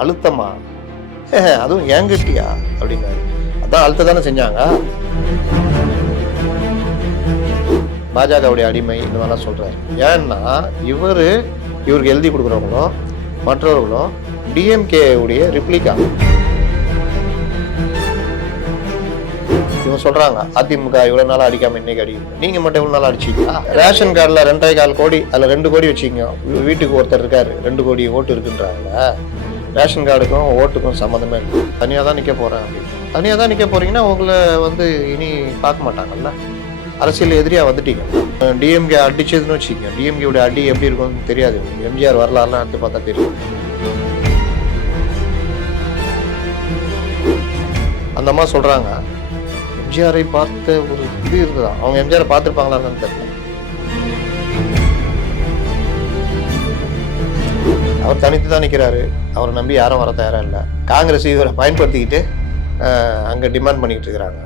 அழுத்தமா? அதுவும் ஏங்கிட்டியா அப்படின்னாரு. அதான் அழுத்த தானே செஞ்சாங்க. பாஜகவுடைய அடிமை இந்த மாதிரிலாம் சொல்றாரு. ஏன்னா இவருக்கு எழுதி கொடுக்குறவங்களோ மற்றவர்களோ டிஎம்கே உடைய ரிப்ளிகா. இவங்க சொல்றாங்க அதிமுக இவ்வளவு நாள் அடிக்காம இன்னைக்கு அடிக்கணும். நீங்க மட்டும் இவ்வளவு நாள் அடிச்சீங்களா? ரேஷன் கார்டுல 2.25 கோடி, அதுல 2 கோடி வச்சுக்கீங்க. வீட்டுக்கு ஒருத்தர் இருக்காரு, 2 கோடி ஓட்டு இருக்குன்றாங்க. ரேஷன் கார்டுக்கும் ஓட்டுக்கும் சம்மந்தமே இல்லை. தனியா தான் நிக்க போறேன் அப்படின்னு. தனியா தான் நிக்க போறீங்கன்னா உங்களை இனி பார்க்க மாட்டாங்கல்ல. அரசியல் எதிரியா வந்துட்டீங்க. டிஎம்கே அடிச்சதுன்னு வச்சுக்கோங்க. டிஎம்கே உடைய அடி எப்படி இருக்கும்னு தெரியாது. எம்ஜிஆர் வரலாறுலாம் எடுத்து பார்த்தா தெரியும். அந்த அம்மா சொல்றாங்க எம்ஜிஆரை பார்த்த ஒரு இது இருக்குதா. அவங்க எம்ஜிஆரை பார்த்துருப்பாங்களான்னு தெரியல. அவர் தனித்து தான் நிற்கிறாரு. அவரை நம்பி யாரும் வர தயாரா இல்லை. காங்கிரஸ் இவரை பயன்படுத்திக்கிட்டு அங்க டிமாண்ட் பண்ணிக்கிட்டு இருக்கிறாங்க.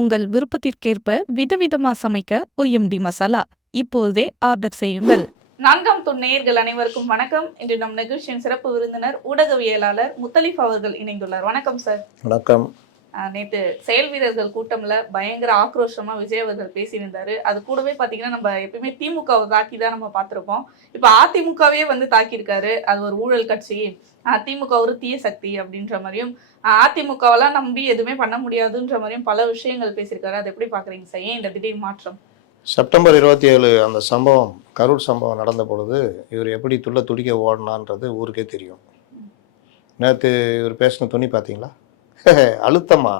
உங்கள் விருப்பத்திற்கேற்ப விதவிதமா சமைக்க OMD மசாலா இப்போதே ஆர்டர் செய்யுங்கள். 4ஆம் தூண் நேயர்கள் அனைவருக்கும் வணக்கம். இன்று நம் நிகழ்ச்சியின் சிறப்பு விருந்தினர் ஊடகவியலாளர் முத்தலிஃப் அவர்கள் இணைந்துள்ளார். வணக்கம் சார். வணக்கம். நேற்று செயல் வீரர்கள் கூட்டம்ல பயங்கர ஆக்ரோஷமா விஜய் அவர்கள் பேசியிருந்தாரு. அது கூடவே பாத்தீங்கன்னா நம்ம எப்பயுமே திமுகவை தாக்கி தான் நம்ம பார்த்திருப்போம். இப்ப அதிமுகவே தாக்கியிருக்காரு. அது ஒரு ஊழல் கட்சி, திமுக ஒரு தீய சக்தி அப்படின்ற மாதிரியும், அதிமுகவெல்லாம் நம்பி எதுவுமே பண்ண முடியாதுன்ற மாதிரியும் பல விஷயங்கள் பேசியிருக்காரு. அதை எப்படி பாக்குறீங்க சார்? ஏன் இந்த திடீர் மாற்றம்? செப்டம்பர் 27 அந்த சம்பவம், கரூர் சம்பவம் நடந்த பொழுது இவர் எப்படி துடிக்க ஓடனான்றது ஊருக்கே தெரியும். நேற்று இவர் பேசின துணி பார்த்தீங்களா? அழுத்தமா?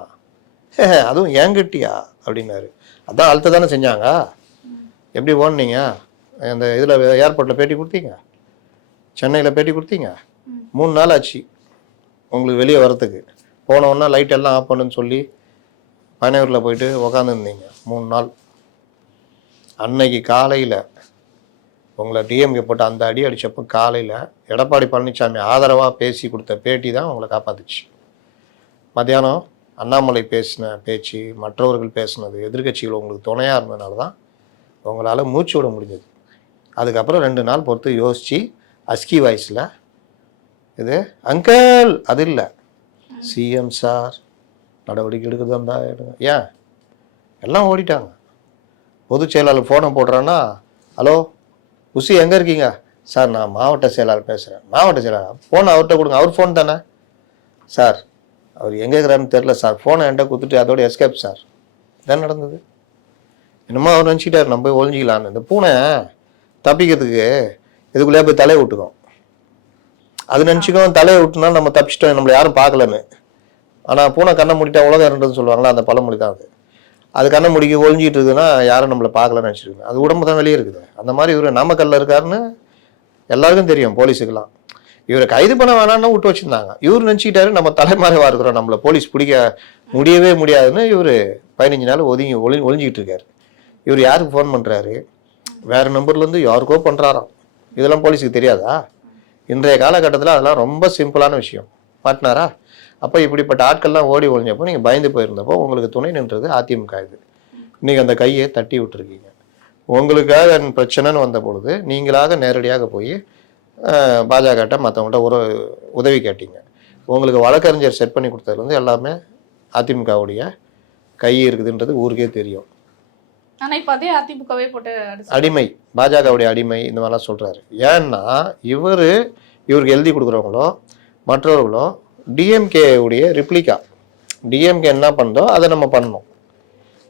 அதுவும் ஏங்கிட்டியா அப்படின்னாரு. அதான் அழுத்த தானே செஞ்சாங்க. எப்படி ஓடுனீங்க? அந்த இதில் ஏர்போர்ட்டில் பேட்டி கொடுத்தீங்க, சென்னையில் பேட்டி கொடுத்தீங்க. 3 நாள் ஆச்சு உங்களுக்கு வெளியே வரத்துக்கு. போனோன்னா லைட் எல்லாம் ஆஃப் பண்ணுன்னு சொல்லி பனையூரில் போயிட்டு உக்காந்துருந்தீங்க 3 நாள். அன்னைக்கு காலையில் உங்களை டிஎம்கே போட்டு அந்த அடி அடித்தப்போ காலையில் எடப்பாடி பழனிசாமி ஆதரவாக பேசி கொடுத்த பேட்டி தான் உங்களை காப்பாற்றுச்சு. மத்தியானம் அண்ணாமலை பேசின பேச்சு, மற்றவர்கள் பேசினது, எதிர்கட்சிகள் உங்களுக்கு துணையாக இருந்ததுனால தான் உங்களால் மூச்சு விட முடிஞ்சது. அதுக்கப்புறம் 2 நாள் பொறுத்து யோசித்து அஸ்கி வாய்ஸில் இது அங்கிள் அது இல்லை சிஎம் சார் நடவடிக்கை எடுக்கிறது வந்தா எடுங்க. ஏன் எல்லாம் ஓடிட்டாங்க. பொதுச் செயலாளர் ஃபோனை போடுறான்னா, ஹலோ உசி எங்கே இருக்கீங்க சார்? நான் மாவட்ட செயலாளர் பேசுகிறேன். மாவட்ட செயலாளர் ஃபோனை அவர்கிட்ட கொடுங்க. அவர் ஃபோன் தானே சார்? அவர் எங்கே இருக்கிறாருன்னு தெரில சார். ஃபோனை என்கிட்ட கொடுத்துட்டு அதோட எஸ்கேப் சார். இதான் நடந்தது. என்னமோ அவர் நினச்சிட்டார் நம்ம போய் ஒழிஞ்சிக்கலான்னு. இந்த பூனை தப்பிக்கிறதுக்கு இதுக்குள்ளேயே போய் தலையை விட்டுக்கும். அது நினச்சிக்கும் தலையை விட்டுனா நம்ம தப்பிச்சிட்டோம், நம்மளை யாரும் பார்க்கலன்னு. ஆனால் பூனை கண்ணை மூடிட்டா உலகம் இருந்ததுன்னு சொல்லுவாங்களா, அந்த பழமொழி தான் அது. அது கண்ணை முடிக்க ஒழிஞ்சிட்டு இருக்குதுன்னா யாரும் நம்மளை பார்க்கலன்னு நினச்சிருக்கேன். அது உடம்பு தான் வெளியே இருக்குது. அந்த மாதிரி இவர் நாமக்கல்ல இருக்காருன்னு எல்லாருக்கும் தெரியும், போலீஸுக்கெல்லாம். இவரை கைது பண்ண வேணான்னு விட்டு வச்சுருந்தாங்க. இவர் நினச்சிக்கிட்டாரு நம்ம தலைமறைவாக இருக்கிறோம், நம்மளை போலீஸ் பிடிக்க முடியவே முடியாதுன்னு இவர் 15 நாள் ஒழிஞ்சிக்கிட்டு இருக்காரு. இவர் யாருக்கு ஃபோன் பண்ணுறாரு? வேறு நம்பர்லேருந்து யாருக்கோ பண்ணுறாராம். இதெல்லாம் போலீஸுக்கு தெரியாதா? இன்றைய காலகட்டத்தில் அதெல்லாம் ரொம்ப சிம்பிளான விஷயம். மாட்டினாரா? அப்போ இப்படிப்பட்ட ஆட்கள்லாம் ஓடி ஒழிஞ்சப்போ நீங்கள் பயந்து போயிருந்தப்போ உங்களுக்கு துணை நின்றது அதிமுக. இது நீங்கள் அந்த கையை தட்டி விட்டுருக்கீங்க. உங்களுக்காக பிரச்சனைன்னு வந்த பொழுது நீங்களாக நேரடியாக போய் பாஜகட்ட மற்றவங்கள்ட்ட உதவி கேட்டீங்க. உங்களுக்கு வழக்கறிஞர் செட் பண்ணி கொடுத்ததுலேருந்து எல்லாமே அதிமுகவுடைய கை இருக்குதுன்றது ஊருக்கே தெரியும். ஆனா இப்ப அதே அதிமுகவே போட்டு அடிமை, பாஜகவுடைய அடிமை இந்த மாதிரிலாம் சொல்கிறாரு. ஏன்னா இவருக்கு எழுதி கொடுக்குறவங்களோ மற்றவர்களோ டிஎம்கே உடைய ரிப்ளிகா. டிஎம்கே என்ன பண்ணுதோ அதை நம்ம பண்ணணும்.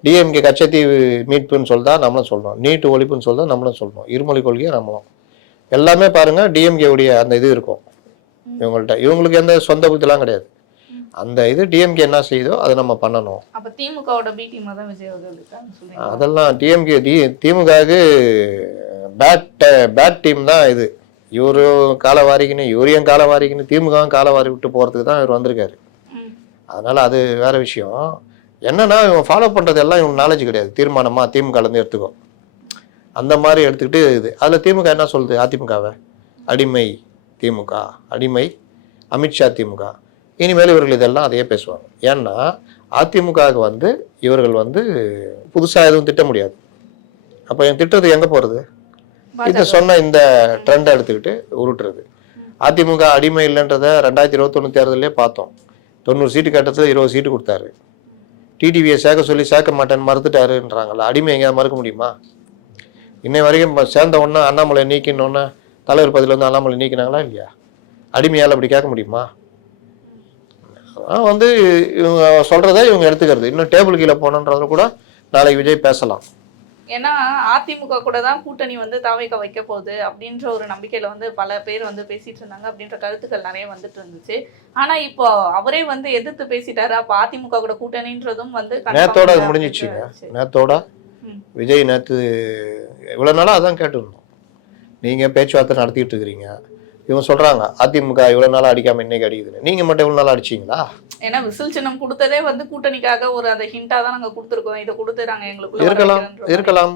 டிஎம்கே கச்சத்தீவு மீட்புன்னு சொல்லிட்டா நம்மளும் சொல்லணும், நீட்டு ஒழிப்புன்னு சொல்லிட்டா நம்மளும் சொல்லணும், இருமொழி கொள்கையை நம்மளும் எல்லாமே பாருங்கள். டிஎம்கே உடைய அந்த இது இருக்கும் இவங்கள்ட்ட. இவங்களுக்கு எந்த சொந்த புத்திலாம் கிடையாது. அந்த இது டிஎம்கே என்ன செய்யுதோ அதை நம்ம பண்ணணும். அதெல்லாம் திமுகவுக்கு பேட் டீம் தான் இது. இவரு காலவாரிக்குன்னு இவரையும் காலவாரிக்குன்னு திமுகவும் காலவாரி விட்டு போகிறதுக்கு தான் இவர் வந்திருக்காரு. அதனால் அது வேற விஷயம். என்னன்னா இவன் ஃபாலோ பண்ணுறது எல்லாம் இவங்க நாலேஜ் கிடையாது. தீர்மானமாக திமுகலேருந்து எடுத்துக்கோ அந்த மாதிரி எடுத்துக்கிட்டு இது. அதில் திமுக என்ன சொல்லுது? அதிமுகவை அடிமை திமுக, அடிமை அமித்ஷா திமுக. இனிமேல் இவர்கள் இதெல்லாம் அதையே பேசுவாங்க. ஏன்னா அதிமுகவுக்கு இவர்கள் புதுசாக எதுவும் திட்ட முடியாது. அப்போ என் திட்டத்துக்கு எங்கே போகிறது? இந்த சொன்ன இந்த ட்ரெண்டை எடுத்துக்கிட்டு உருட்டுறது. அதிமுக அடிமை இல்லைன்றத 2021 தேர்தலே பார்த்தோம். 90 சீட்டு கட்டத்தில் 20 சீட்டு கொடுத்தாரு. டிடிவியை சேர்க்க சொல்லி சேர்க்க மாட்டேன்னு மறுத்துட்டாருன்றாங்கல்ல. அடிமை எங்கேயாவது மறுக்க முடியுமா? இன்னை வரைக்கும் சேர்ந்த உடனே அண்ணாமலை நீக்கினோன்னே தலைவர் பதில் வந்து அண்ணாமலை நீக்கினாங்களா இல்லையா? அடிமையால் அப்படி கேட்க முடியுமா? வந்து இவங்க சொல்றதை இவங்க எடுத்துக்கிறது. இன்னும் டேபிள் கீழே போனன்றத கூட நாளைக்கு விஜய் பேசலாம். ஏன்னா அதிமுக கூட தான் கூட்டணி வந்து தாவேக வைக்க போகுது அப்படின்ற ஒரு நம்பிக்கையில வந்து பல பேர் வந்து பேசிட்டு இருந்தாங்க அப்படின்ற கருத்துக்கள் நிறைய வந்துட்டு இருந்துச்சு. ஆனா இப்போ அவரே வந்து எதிர்த்து பேசிட்டாரு. அப்ப அதிமுக கூட கூட்டணின்றதும் வந்து நேத்தோட அது முடிஞ்சிச்சுங்க. நேத்தோட விஜய் நேத்து இவ்வளவு நாளா அதான் கேட்டுருந்தோம். நீங்க பேச்சுவார்த்தை நடத்திட்டு இருக்கிறீங்க. இவங்க சொல்றாங்க அதிமுக இவ்வளவு நாளா அடிக்காம இன்னைக்கு அடிக்குதுன்னு. நீங்க மட்டும் இவ்வளவு நாளா அடிச்சீங்களா? ஏன்னா விசில் சின்னம் கொடுத்ததே வந்து கூட்டணிக்காக ஒரு அந்த ஹிண்டா தான் நாங்க கொடுத்துருக்கோம். இதை கொடுத்து நாங்க எங்களுக்குள்ள இருக்கலாம்.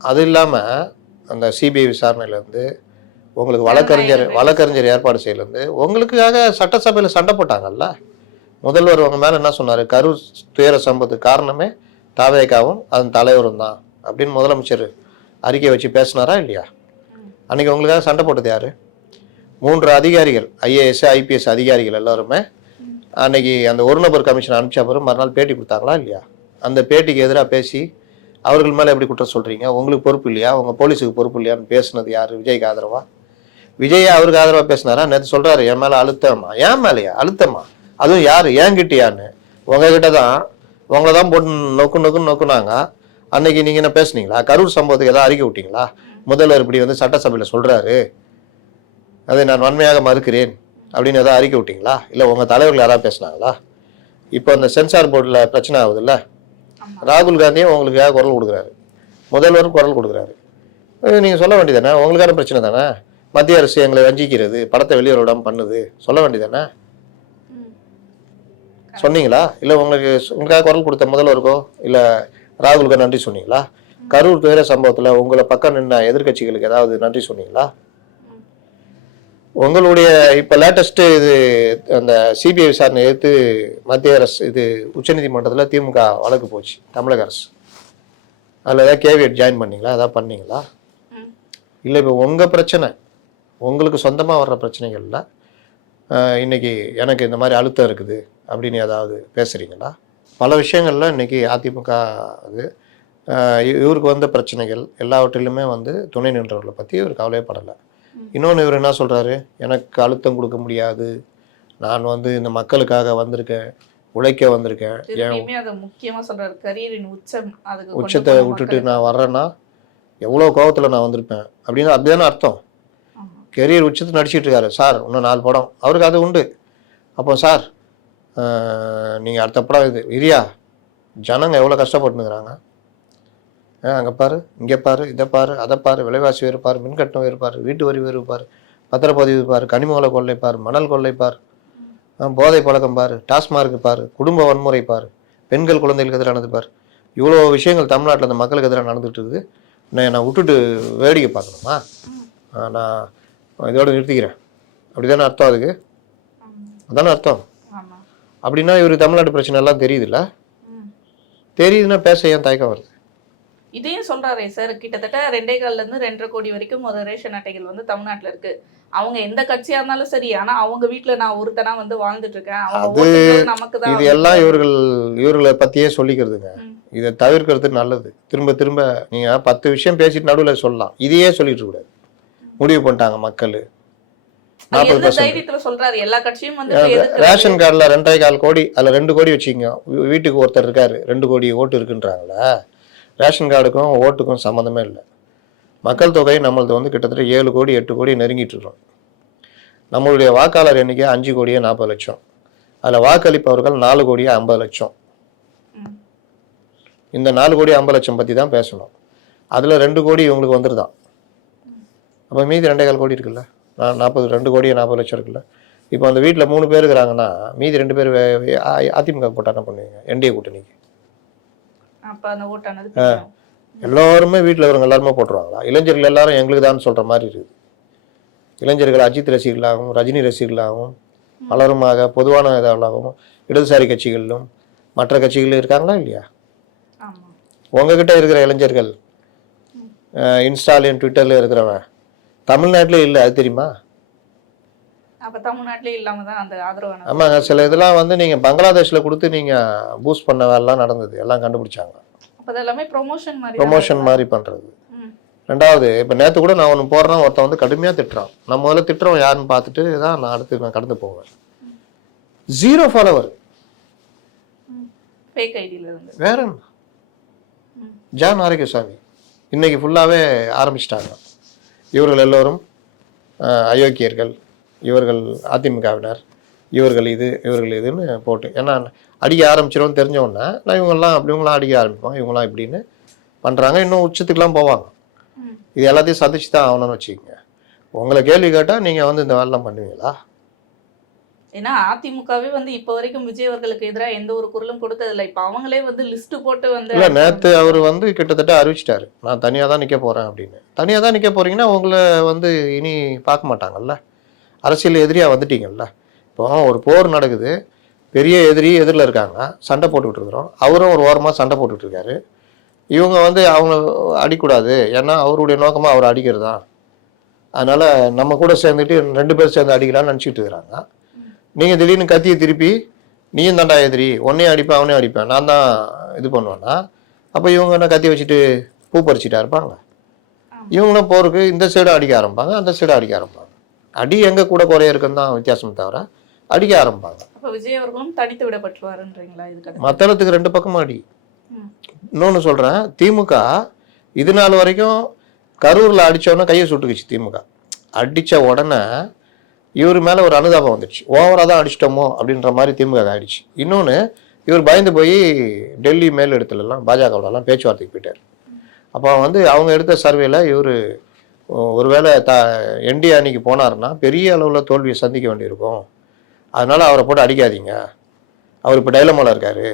அது இல்லாம அந்த சிபிஐ விசாரணையில இருந்து உங்களுக்கு வழக்கறிஞர் ஏற்பாடு செய்யலேருந்து உங்களுக்காக சட்டசபையில சண்டை போட்டாங்கல்ல. முதல்வர் உங்க மேல என்ன சொன்னாரு? கரூர் துயர சம்பவத்துக்கு காரணமே தாவேகாவும் அதன் தலைவரும் தான் அப்படின்னு முதலமைச்சர் அறிக்கை வச்சு பேசினாரா இல்லையா? அன்னைக்கு உங்களுக்காக சண்டை போட்டது யாரு? 3 அதிகாரிகள், IAS IPS அதிகாரிகள் எல்லாருமே அன்னைக்கு அந்த ஒரு நபர் கமிஷன் அனுப்பிச்ச அப்புறம் மறுநாள் பேட்டி கொடுத்தாங்களா இல்லையா? அந்த பேட்டிக்கு எதிராக பேசி அவர்கள் மேலே எப்படி குற்றம் சொல்றீங்க? உங்களுக்கு பொறுப்பு இல்லையா? உங்க போலீஸுக்கு பொறுப்பு இல்லையான்னு பேசுனது யாரு? விஜய்க்கு ஆதரவா? விஜய் அவருக்கு ஆதரவா பேசினாரா? நேற்று சொல்றாரு என் மேல அழுத்தமா. ஏன் மேலையா அழுத்தமா? அதுவும் யாரு? ஏங்கிட்டியான்னு உங்ககிட்ட தான் உங்களை தான் போட்டு நொக்குனாங்க. அன்னைக்கு நீங்க என்ன பேசுனீங்களா? கரூர் சம்பவத்துக்கு ஏதாவது அறிக்கை விட்டீங்களா? முதல்வர் இப்படி வந்து சட்டசபையில் சொல்றாரு, அதை நான் வன்மையாக மறுக்கிறேன் அப்படின்னு ஏதாவது அறிக்கை விட்டீங்களா? இல்லை உங்கள் தலைவர்கள் யாராவது பேசினாங்களா? இப்போ அந்த சென்சார் போர்டில் பிரச்சனை ஆகுதுல்ல, ராகுல் காந்தியும் உங்களுக்காக குரல் கொடுக்குறாரு, முதல்வரும் குரல் கொடுக்குறாரு. நீங்கள் சொல்ல வேண்டியதானே? உங்களுக்கான பிரச்சனை தானே. மத்திய அரசு எங்களை வஞ்சிக்கிறது, படத்தை வெளியே விடாமல் பண்ணுது, சொல்ல வேண்டியதானே? சொன்னீங்களா? இல்லை உங்களுக்காக குரல் கொடுத்த முதல்வருக்கோ இல்லை ராகுலுக்கோ நன்றி சொன்னீங்களா? கரூர் துயர சம்பவத்துல உங்களை பக்கம் நின்ன எதிர்கட்சிகளுக்கு ஏதாவது நன்றி சொன்னீங்களா? உங்களுடைய இப்ப லேட்டஸ்ட் இது அந்த சிபிஐ விசாரணை எடுத்து மத்திய அரசு இது உச்சநீதிமன்றத்தில் திமுக வழக்கு போச்சு, தமிழக அரசு. அதில் ஏதாவது கேவியட் ஜாயின் பண்ணீங்களா? ஏதாவது பண்ணீங்களா? இல்லை இப்போ உங்கள் பிரச்சனை, உங்களுக்கு சொந்தமாக வர்ற பிரச்சனைகள்ல இன்னைக்கு எனக்கு இந்த மாதிரி அழுத்தம் இருக்குது அப்படின்னு ஏதாவது பேசுறீங்களா? பல விஷயங்கள்ல இன்னைக்கு அதிமுக அது இவருக்கு வந்த பிரச்சனைகள் எல்லாவற்றிலுமே வந்து துணை நின்றவர்களை பற்றி இவர் கவலைப்படலை. இன்னொன்று இவர் என்ன சொல்கிறாரு? எனக்கு அழுத்தம் கொடுக்க முடியாது, நான் வந்து இந்த மக்களுக்காக வந்திருக்கேன், உழைக்க வந்திருக்கேன். உச்சத்தை விட்டுட்டு நான் வர்றேன்னா எவ்வளோ கோபத்தில் நான் வந்திருப்பேன் அப்படின்னு அப்படிதானே அர்த்தம். கெரியர் உச்சத்தை நடிச்சிட்டு இருக்காரு சார். இன்னும் 4 படம் அவருக்கு அது உண்டு. அப்போ சார் நீங்கள் அடுத்த படம் இது இரியா, ஜனங்க எவ்வளோ கஷ்டப்பட்டுனுக்குறாங்க, அங்கே பாரு, இங்கே பாரு, இதை பாரு, அதை பாரு, விலைவாசி வேறுபார், மின்கட்டணம் வேறுபார், வீட்டு வரி வேறுபார், பத்திரப்பதிவு பார், கனிமவள கொள்ளை பார், மணல் கொள்ளை பார், போதை பழக்கம் பார், டாஸ்மார்க்கு பார், குடும்ப வன்முறை பார், பெண்கள் குழந்தைகளுக்கு எதிரானது பார். இவ்வளோ விஷயங்கள் தமிழ்நாட்டில் அந்த மக்களுக்கு எதிராக நடந்துகிட்டு இருக்குது. நான் விட்டுட்டு வேடிக்கை பார்க்கணுமா? நான் இதோட நிறுத்திக்கிறேன் அப்படி தானே அர்த்தம்? அதுக்கு அதானே அர்த்தம். அப்படின்னா இவருக்கு தமிழ்நாட்டு பிரச்சனை எல்லாம் தெரியுதுல்ல? தெரியுதுன்னா பேச ஏன் தயக்கம் வருது? இதையும் சொல்றாரே சார், கிட்டத்தட்ட 2.25 to 2.5 கோடி வரைக்கும் ஒரு ரேஷன் அட்டைகள் வந்து தமிழ்நாட்டுல இருக்கு. அவங்க எந்த கட்சியா இருந்தாலும் சரி, ஆனா அவங்க வீட்டுல நான் ஒருத்தனா வந்து வாழ்ந்துட்டு இருக்கேன். நமக்குதான் இது எல்லாம் இவர்களை பத்தியே சொல்லிக்கிறதுங்க. இதை தவிர்க்கிறது நல்லது. திரும்ப திரும்ப நீங்க 10 விஷயம் பேசிட்டு நடுவில் சொல்லலாம், இதையே சொல்லிட்டு கூடாது. முடிவு பண்ணிட்டாங்க மக்கள். ரேஷன் கார்டுல 2.25 கோடி, அதுல 2 கோடி வச்சுக்கோங்க. வீட்டுக்கு ஒருத்தர் இருக்காரு, 2 கோடி ஓட்டு இருக்குன்றாங்களே. ரேஷன் கார்டுக்கும் ஓட்டுக்கும் சம்மந்தமே இல்லை. மக்கள் தொகை நம்மளது வந்து கிட்டத்தட்ட 7 கோடி 8 கோடி நெருங்கிட்டு இருக்கோம். நம்மளுடைய வாக்காளர் எண்ணிக்கை 5 கோடியே 40 லட்சம். அதில் வாக்களிப்பவர்கள் 4 கோடியே 50 லட்சம். இந்த 4 கோடி 50 லட்சம் பற்றி தான் பேசணும். அதில் 2 கோடி இவங்களுக்கு வந்துருதான். அப்போ மீதி 2.25 கோடி இருக்குல்ல, 2 கோடியே 40 லட்சம் இருக்குல்ல. இப்போ அந்த வீட்டில் 3 பேர் இருக்கிறாங்கன்னா மீதி 2 பேர் அதிமுக போட்டா என்ன பண்ணுவீங்க? என்டிஏ கூட்டணிக்கு. எல்லாருமே வீட்டில் இருக்கிறவங்க எல்லாருமே போட்டுருவாங்களா? இளைஞர்கள் எல்லாரும் எங்களுக்கு தான் சொல்ற மாதிரி இருக்குது. இளைஞர்கள் அஜித் ரசிகர்களாகவும் ரஜினி ரசிகர்களாகவும் பலருமாக பொதுவான இதாகவும் இடதுசாரி கட்சிகளிலும் மற்ற கட்சிகளிலும் இருக்காங்களா இல்லையா? உங்ககிட்ட இருக்கிற இளைஞர்கள் இன்ஸ்டாலையும் ட்விட்டர்லையும் இருக்கிறவன் தமிழ்நாட்டிலே இல்லை, அது தெரியுமா? அப்ப தமிழ்நாட்டிலே இல்லாம தான் அந்த ஆதரவான. ஆமாங்க, சில இதெல்லாம் வந்து நீங்கள் பங்களாதேஷில் கொடுத்து நீங்கள் பூஸ்ட் பண்ண வேலைலாம் நடந்தது, எல்லாம் கண்டுபிடிச்சாங்க. அப்ப அது எல்லாமே ப்ரொமோஷன் மாதிரி. ப்ரொமோஷன் மாதிரி பண்ணுறது. ம். ரெண்டாவது, இப்போ நேற்று கூட நான் ஒன்று போடுறேன், ஒருத்தன் வந்து கடுமையாக திட்டுறான். நான் முதல்ல திட்டுறவன் யாருன்னு பார்த்துட்டு தான் நான் அடுத்து நான் கடந்து போவேன். 0 ஃபாலோவர், ஃபேக் ஐடியில இருந்து. வேற என்ன? ஜான் ஆரோக்கியசாமி இன்னைக்கு ஃபுல்லாகவே ஆரம்பிச்சிட்டாங்க. இவர்கள் எல்லோரும் அயோக்கியர்கள், இவர்கள் அதிமுகவினர், இவர்கள் இது இவர்கள் இதுன்னு போட்டு, ஏன்னா அடிக்க ஆரம்பிச்சிடும் தெரிஞ்ச உடனே நான் இவங்கெல்லாம் அப்படி இவங்களாம் அடிக்க ஆரம்பிப்போம், இவங்களாம் இப்படின்னு பண்ணுறாங்க. இன்னும் உச்சத்துக்குலாம் போவாங்க. இது எல்லாத்தையும் சந்திச்சு தான் ஆகணும்னு வச்சுக்கோங்க. உங்களை கேள்வி கேட்டால் நீங்கள் வந்து இந்த வேலைலாம் பண்ணுவீங்களா? ஏன்னா அதிமுகவே வந்து இப்போ வரைக்கும் விஜய் அவர்களுக்கு எதிராக எந்த ஒரு குரலும் கொடுத்ததில்லை. இப்போ அவங்களே வந்து லிஸ்ட் போட்டு வந்து இல்லை, நேற்று அவர் வந்து கிட்டத்தட்ட அறிவிச்சிட்டாரு, நான் தனியாக தான் நிற்க போகிறேன் அப்படின்னு. தனியாக தான் நிற்க போகிறீங்கன்னா உங்களை வந்து இனி பார்க்க மாட்டாங்கல்ல, அரசியல் எதிரியாக வந்துட்டீங்கல்ல. இப்போ ஒரு போர் நடக்குது, பெரிய எதிரி எதிரில் இருக்காங்க, சண்டை போட்டுக்கிட்டு இருக்கிறோம், அவரும் ஒரு ஓரமாக சண்டை போட்டுக்கிட்டு இருக்காரு. இவங்க வந்து அவங்க அடிக்கூடாது, ஏன்னா அவருடைய நோக்கமாக அவர் அடிக்கிறது தான். அதனால் நம்ம கூட சேர்ந்துட்டு 2 பேர் சேர்ந்து அடிக்கலாம்னு நினச்சிட்டு இருக்கிறாங்க. நீங்கள் திடீர்னு கத்தியை திருப்பி நீயும் தாண்டா எதிரி, உன்னையும் அடிப்பேன் அவனையும் அடிப்பேன், நான் தான் இது பண்ணுவேன்னா, அப்போ இவங்க என்ன கத்தி வச்சுட்டு பூ பறிச்சுட்டா இருப்பாங்க? இவங்களும் போருக்கு இந்த சைடும் அடிக்க ஆரம்பிப்பாங்க, அந்த சைடும் அடிக்க ஆரம்பிப்பாங்க. அடி எங்கே கூட குறைய இருக்குன்னு தான் வித்தியாசம் தவிர அடிக்க ஆரம்பிப்பாங்க. அப்போ விஜய் அவர்களும் தனித்து விடப்பட்டுருவாருன்றீங்களா? இதுக்கு மத்தளத்துக்கு 2 பக்கமும் அடி. இன்னொன்று சொல்கிறேன், திமுக இது நாள் வரைக்கும் கரூரில் அடித்தோன்னே கையை சுட்டுக்குச்சு. திமுக அடித்த உடனே இவர் மேலே ஒரு அனுதாபம் வந்துடுச்சு, ஓவராக தான் அடிச்சிட்டோமோ அப்படின்ற மாதிரி திமுக ஆயிடுச்சு. இன்னொன்று, இவர் பயந்து போய் டெல்லி மேலிடத்துலலாம் பாஜகவோடலாம் பேச்சுவார்த்தைக்கு போயிட்டார். அப்போ வந்து அவங்க எடுத்த சர்வேல இவர் ஒருவேளை என்டி அணிக்கு போனார்னா பெரிய அளவில் தோல்வியை சந்திக்க வேண்டியிருக்கும், அதனால் அவரை போட்டு அடிக்காதீங்க, அவர் இப்போ டைலமாவில் இருக்கார்,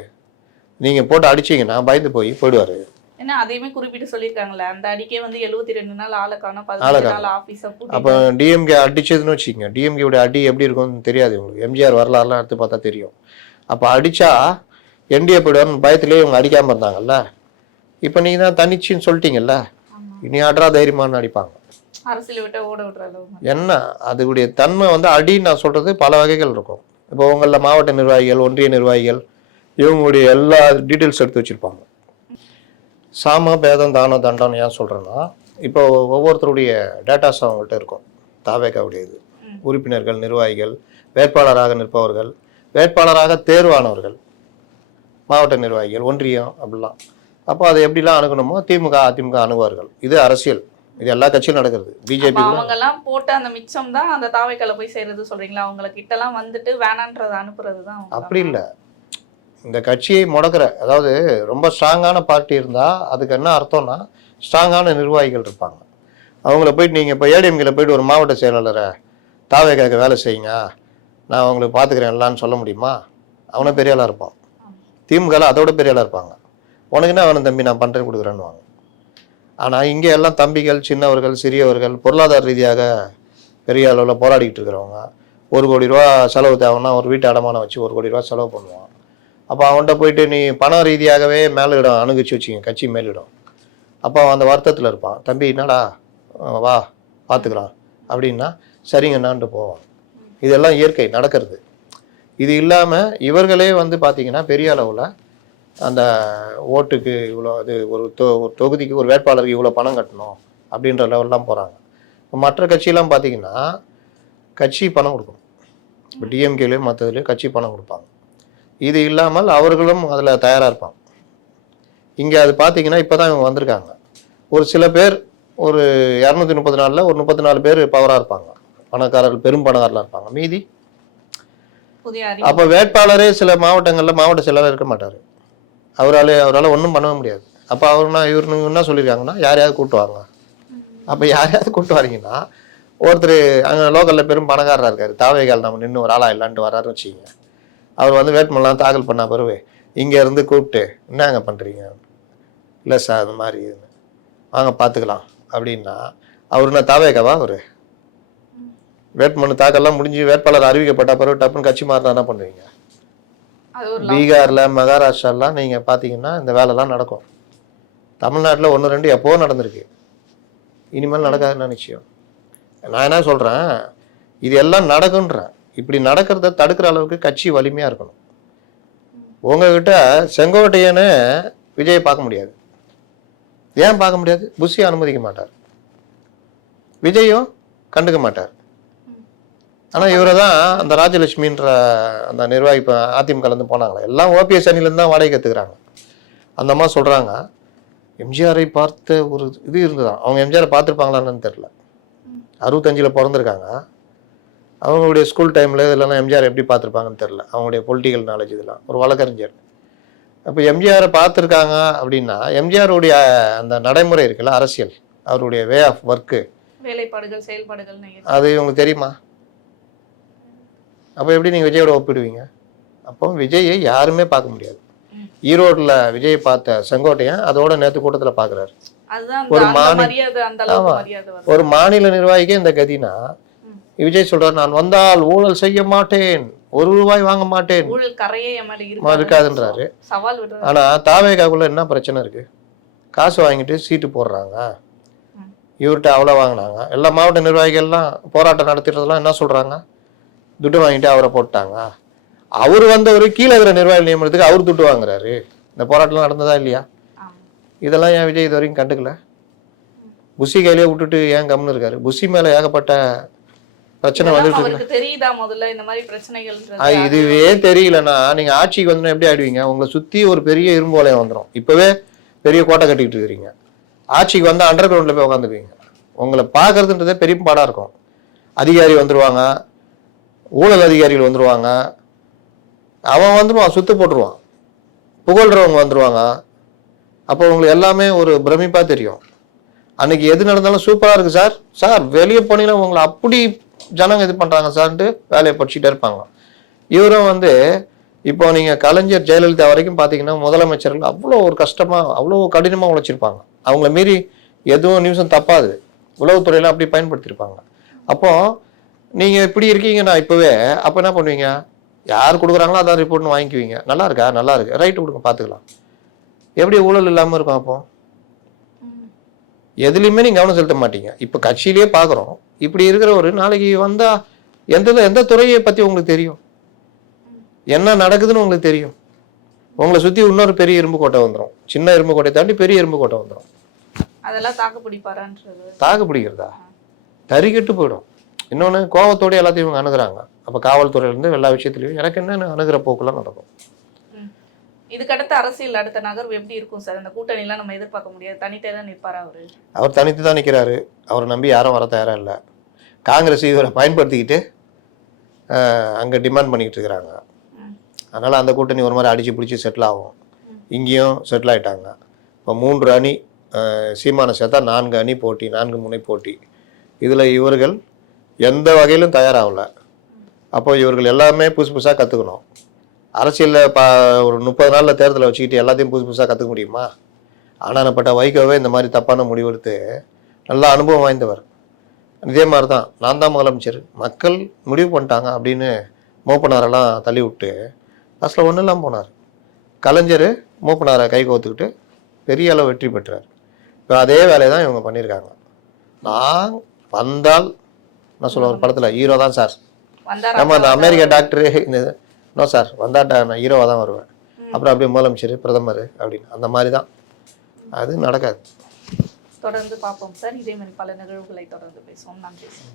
நீங்கள் போட்டு அடிச்சிங்கன்னா பயந்து போயிடுவார். ஏன்னா அதையுமே குறிப்பிட்டு சொல்லியிருக்காங்களே, அந்த அடிக்கே வந்து 72 நாள் ஆளை காணோம், 15 நாள் ஆஃபீஸை பூட்டி. அப்போ டிஎம்கே அடிச்சதுன்னு வச்சுக்கோங்க, டிஎம்கேவுடைய அடி எப்படி இருக்கும்னு தெரியாது உங்களுக்கு, எம்ஜிஆர் வரலாறுலாம் எடுத்து பார்த்தா தெரியும். அப்போ அடித்தா என்டிஏ போய்டுவார்னு பயத்துலேயே இவங்க அடிக்காமல் இருந்தாங்கல்ல. இப்போ நீங்கள் தான் தனிச்சின்னு சொல்லிட்டீங்கல்ல, இனி ஆடுறா தைரியமானு அடிப்பாங்க. அரசியல் விட்டு ஓட விடுற அளவு என்ன அதுடைய தன்மை வந்து அடின்னு நான் சொல்கிறது பல வகைகள் இருக்கும். இப்போ உங்களில் மாவட்ட நிர்வாகிகள், ஒன்றிய நிர்வாகிகள், இவங்களுடைய எல்லா டீட்டெயில்ஸ் எடுத்து வச்சுருப்பாங்க. சாம பேதம் தானம் தண்டம் ஏன் சொல்கிறேன்னா, இப்போ ஒவ்வொருத்தருடைய டேட்டாஸ் அவங்கள்ட்ட இருக்கும். தாவேகாவுடையது, உறுப்பினர்கள், நிர்வாகிகள், வேட்பாளராக நிற்பவர்கள், வேட்பாளராக தேர்வானவர்கள், மாவட்ட நிர்வாகிகள், ஒன்றியம், அப்படிலாம். அப்போ அதை எப்படிலாம் அணுகணுமோ திமுக அதிமுக அணுகுவார்கள். இது அரசியல், இது எல்லா கட்சியும் நடக்கிறது. பிஜேபி அவங்க எல்லாம் போட்டு அந்த மிச்சம் தான் அந்த தாவைக்கால போய் சேர்றது சொல்றீங்களா? அவங்கள கிட்டலாம் வந்துட்டு வேணான்றதை அனுப்புறது தான். அப்படி இல்லை, இந்த கட்சியை முடக்கிற, அதாவது ரொம்ப ஸ்ட்ராங்கான பார்ட்டி இருந்தால் அதுக்கு என்ன அர்த்தம்னா ஸ்ட்ராங்கான நிர்வாகிகள் இருப்பாங்க. அவங்கள போயிட்டு நீங்கள் இப்போ ஏடிஎம்கில் போயிட்டு ஒரு மாவட்ட செயலாளரை தாவேக்காக வேலை செய்யுங்க, நான் அவங்களுக்கு பார்த்துக்கிறேன் எல்லான்னு சொல்ல முடியுமா? அவனை பெரிய ஆளாக இருப்பான். திமுகவில் அதோட பெரிய ஆளாக இருப்பாங்க. உனக்கு என்ன வேணும் தம்பி, நான் பண்ணுறேன் கொடுக்குறேன்னு வாங்க. ஆனால் இங்கே எல்லாம் தம்பிகள், சின்னவர்கள், சிறியவர்கள், பொருளாதார ரீதியாக பெரிய அளவில் போராடிக்கிட்டு இருக்கிறவங்க, 1 கோடி ரூபா செலவு தேவைன்னா ஒரு வீட்டு அடமானம் வச்சு 1 கோடி ரூபா செலவு பண்ணுவான். அப்போ அவன்கிட்ட போயிட்டு நீ பண ரீதியாகவே மேலிடம் அணுகிச்சு வச்சுங்க, கட்சி மேலிடம். அப்போ அவன் அந்த வருத்தத்தில் இருப்பான், தம்பி என்னடா வா பார்த்துக்கலாம் அப்படின்னா சரிங்கண்ணான்ட்டு போவான். இதெல்லாம் இயற்கை நடக்கிறது. இது இல்லாமல் இவர்களே வந்து பார்த்திங்கன்னா பெரிய அளவில் அந்த ஓட்டுக்கு இவ்வளோ, அது ஒரு தொகுதிக்கு ஒரு வேட்பாளருக்கு இவ்வளோ பணம் கட்டணும் அப்படின்ற லெவல்லாம் போகிறாங்க. இப்போ மற்ற கட்சியெல்லாம் பார்த்திங்கன்னா கட்சி பணம் கொடுக்கணும். இப்போ டிஎம்கேலையும் மற்றதுலேயும் கட்சி பணம் கொடுப்பாங்க. இது இல்லாமல் அவர்களும் அதில் தயாராக இருப்பாங்க. இங்கே அது பார்த்திங்கன்னா இப்போ தான் இவங்க வந்திருக்காங்க. ஒரு சில பேர் ஒரு 234 ஒரு 34 பேர் பவராக இருப்பாங்க, பணக்காரர்கள், பெரும் பணக்காரர்களாக இருப்பாங்க. மீதி அப்போ வேட்பாளரே சில மாவட்டங்களில் மாவட்ட செயலாளர் இருக்க மாட்டார். அவரால் ஒன்றும் பண்ண முடியாது. அப்போ இவரு என்ன சொல்லியிருக்காங்கன்னா யாரையாவது கூப்பிட்டு வாங்க. அப்போ யாரையாவது கூப்பிட்டு வரீங்கன்னா ஒருத்தர் அங்கே லோக்கலில் பெரும் பணக்காரராக இருக்கார், தாவேகால் நம்ம நின்று ஒரு ஆளாக இல்லான்ட்டு வர்றாருன்னு வச்சுக்கிங்க. அவர் வந்து வேட்புமனுலாம் தாக்கல் பண்ண பிறகு இங்கேருந்து கூப்பிட்டு என்னங்க பண்ணுறீங்க, இல்லை சார் அது மாதிரி வாங்க பார்த்துக்கலாம் அப்படின்னா அவர் என்ன தாவேகாவா? அவர் வேட்புமனு தாக்கல்லாம் முடிஞ்சு வேட்பாளர் அறிவிக்கப்பட்ட பிறகு டப்புன்னு கட்சி மாறினா என்ன பண்ணுவீங்க? பீகாரில், மகாராஷ்டிராலாம் நீங்கள் பார்த்தீங்கன்னா இந்த வேலைலாம் நடக்கும். தமிழ்நாட்டில் 1 2 எப்போவும் நடந்திருக்கு. இனிமேல் நடக்காதுன்னு நிச்சயம். நான் என்ன சொல்கிறேன், இது எல்லாம் நடக்குன்றேன். இப்படி நடக்கிறத தடுக்கிற அளவுக்கு கட்சி வலிமையாக இருக்கணும். உங்ககிட்ட செங்கோட்டையன்னு விஜயை பார்க்க முடியாது. ஏன் பார்க்க முடியாது? புஷி அனுமதிக்க மாட்டார், விஜயும் கண்டுக்க மாட்டார். ஆனால் இவரை தான் அந்த ராஜலட்சுமின்ற அந்த நிர்வாகி இப்போ அதிமுகலேருந்து போனாங்களே, எல்லாம் ஓபிஎஸ் அணிலேருந்து தான் வாடகை கற்றுக்குறாங்க. அந்த அம்மா சொல்கிறாங்க, எம்ஜிஆரை பார்த்த ஒரு இது இருந்துதான். அவங்க எம்ஜிஆரை பார்த்துருப்பாங்களான்னு தெரில. 65 பிறந்திருக்காங்க. அவங்களுடைய ஸ்கூல் டைமில் இதெல்லாம் எம்ஜிஆர் எப்படி பார்த்துருப்பாங்கன்னு தெரில. அவங்களுடைய பொலிட்டிக்கல் நாலேஜ் இதெல்லாம் ஒரு வழக்கறிஞர். அப்போ எம்ஜிஆரை பார்த்துருக்காங்க அப்படின்னா எம்ஜிஆருடைய அந்த நடைமுறை இருக்குல்ல, அரசியல், அவருடைய வே ஆஃப் ஒர்க்கு, வேலைப்பாடுகள் செயல்பாடுகள் அது இவங்களுக்கு தெரியுமா? அப்போ எப்படி நீங்கள் விஜயோட ஒப்பிடுவீங்க? அப்போ விஜயை யாருமே பார்க்க முடியாது. ஈரோட்டில் விஜயை பார்த்த செங்கோட்டையன் அதோட நேற்று கூட்டத்தில் பார்க்குறாரு. ஒரு மாநில நிர்வாகிக்கே இந்த கதினா, விஜய் சொல்றாரு, நான் வந்தால் ஊழல் செய்ய மாட்டேன், ₹1 வாங்க மாட்டேன் இருக்காதுன்றாரு. ஆனா தாவேகாக்குள்ள என்ன பிரச்சனை இருக்கு? காசு வாங்கிட்டு சீட்டு போடுறாங்க. இவர்கிட்ட அவ்வளோ வாங்கினாங்க. எல்லா மாவட்ட நிர்வாகிகள்லாம் போராட்டம் நடத்திட்டதெல்லாம் என்ன சொல்றாங்க? துட்டு வாங்கிட்டு அவரை போட்டாங்க. அவர் வந்தவர் கீழே இருக்கிற நிர்வாகி நியமனத்துக்கு அவர் துட்டு வாங்குறாரு. இந்த போராட்டம் நடந்ததா இல்லையா? இதெல்லாம் ஏன் விஜய் இது வரைக்கும் கண்டுக்கல? புஷி கையிலே விட்டுட்டு ஏன் கம்னு இருக்காரு? புஷி மேல ஏகப்பட்ட பிரச்சனை வந்துட்டு தெரியுதா? முதல்ல இந்த மாதிரி பிரச்சனைகள் இதுவே தெரியலன்னா நீங்க ஆட்சிக்கு வந்து எப்படி ஆயிடுவீங்க? உங்களை சுத்தி ஒரு பெரிய இரும்பு வளையம் வந்துடும். இப்பவே பெரிய கோட்டை கட்டிக்கிட்டு இருக்கிறீங்க. ஆட்சிக்கு வந்து அண்டர் கிரவுண்ட்ல போய் உட்காந்துக்குவீங்க. உங்களை பார்க்கறதுன்றதே பெரிய பாடா இருக்கும். அதிகாரி வந்துருவாங்க, ஊழல் அதிகாரிகள் வந்துருவாங்க, அவன் வந்துடுவான், சுத்து போட்டுருவான், புகழ்றவங்க வந்துடுவாங்க. அப்போ உங்களுக்கு எல்லாமே ஒரு பிரமிப்பாக தெரியும். அன்னைக்கு எது நடந்தாலும் சூப்பராக இருக்குது சார், சார் வெளியே போனீங்கன்னா உங்களை அப்படி ஜனங்க இது பண்ணுறாங்க சார்ன்ட்டு வேலையை படிச்சுட்டே இருப்பாங்க. இவரும் வந்து இப்போ நீங்கள் கலைஞர் ஜெயலலிதா வரைக்கும் பார்த்தீங்கன்னா முதலமைச்சர்கள் அவ்வளோ ஒரு கஷ்டமாக அவ்வளோ கடினமாக உழைச்சிருப்பாங்க. அவங்கள மீறி எதுவும் நியூஸும் தப்பாது, உளவுத்துறையில் அப்படி பயன்படுத்தியிருப்பாங்க. அப்போது நீங்கள் இப்படி இருக்கீங்கன்னா இப்போவே, அப்போ என்ன பண்ணுவீங்க? யார் கொடுக்குறாங்களோ அதான் ரிப்போர்ட்னு வாங்கிக்குவீங்க. நல்லா இருக்கா? நல்லா இருக்கு, ரைட்டு கொடுங்க, பார்த்துக்கலாம். எப்படி ஊழல் இல்லாமல் இருக்கும்? அப்போ எதுலையுமே நீங்கள் கவனம் செலுத்த மாட்டீங்க. இப்போ கட்சியிலேயே பார்க்குறோம். இப்படி இருக்கிற ஒரு நாளைக்கு வந்தால் எந்த துறையை பற்றி உங்களுக்கு தெரியும்? என்ன நடக்குதுன்னு உங்களுக்கு தெரியும்? உங்களை சுற்றி இன்னொரு பெரிய இரும்பு கோட்டை வந்துடும். சின்ன இரும்பு கோட்டை தாண்டி பெரிய இரும்பு கோட்டை வந்துடும். அதெல்லாம் தாக்கு பிடிப்பாரான்றது. தாக்கு பிடிக்கிறதா? தறிக்கெட்டு போயிடும். இன்னொன்று, கோவத்தோடு எல்லாத்தையும் இவங்க அணுகுறாங்க. அப்போ காவல்துறையிலேருந்து எல்லா விஷயத்துலையும் எனக்கு என்னென்னு அணுகிற போக்கெல்லாம் நடக்கும். இதுக்கடுத்த அரசியல் அடுத்த நகர்வு எப்படி இருக்கும் சார்? அந்த கூட்டணிலாம் நம்ம எதிர்பார்க்க முடியாது. தனித்தே தான் நிற்பாரா அவரு? அவர் தனித்து தான் நிற்கிறாரு. அவரை நம்பி யாரும் வர தயாராக இல்லை. காங்கிரஸ் இவரை பயன்படுத்திக்கிட்டு அங்கே டிமாண்ட் பண்ணிக்கிட்டு இருக்கிறாங்க. அதனால் அந்த கூட்டணி ஒரு மாதிரி அடித்து பிடிச்சி செட்டில் ஆகும். இங்கேயும் செட்டில் ஆகிட்டாங்க. இப்போ 3 அணி, சீமானை சேர்த்தா 4 அணி போட்டி, 4 முனை போட்டி. இதில் இவர்கள் எந்த வகையிலும் தயாராகல. அப்போ இவர்கள் எல்லாமே புதுசாக கற்றுக்கணும். அரசியலில் ஒரு 30 நாளில் தேர்தலை வச்சுக்கிட்டு எல்லாத்தையும் புதுசாக கற்றுக்க முடியுமா? ஆனானப்பட்ட வைகோவே இந்த மாதிரி தப்பான முடிவெடுத்து நல்லா அனுபவம் வாய்ந்தவர். இதே மாதிரி தான், நான் தான் முதலமைச்சர், மக்கள் முடிவு பண்ணிட்டாங்க அப்படின்னு மூப்பனாரெல்லாம் தள்ளி விட்டு லாஸ்ட்டில் ஒன்றும் இல்லாமல் போனார். கலைஞர் மூப்பனாரை கை கோத்துக்கிட்டு பெரிய அளவு வெற்றி பெற்றார். இப்போ அதே வேலையை தான் இவங்க பண்ணியிருக்காங்க. நான் வந்தால் நான் சொல்ல, ஒரு படத்தில் ஹீரோ தான் சார், நம்ம அந்த அமெரிக்கா டாக்டரு நோ சார், வந்தாட்டா நான் ஹீரோவாக தான் வருவேன், அப்புறம் அப்படியே முதலமைச்சர் பிரதமர் அப்படின்னு, அந்த மாதிரி தான். அது நடக்காது. தொடர்ந்து பார்ப்போம் சார். இதே மாதிரி பல நிகழ்வுகளை தொடர்ந்து பேசுவோம். நன்றி சார்.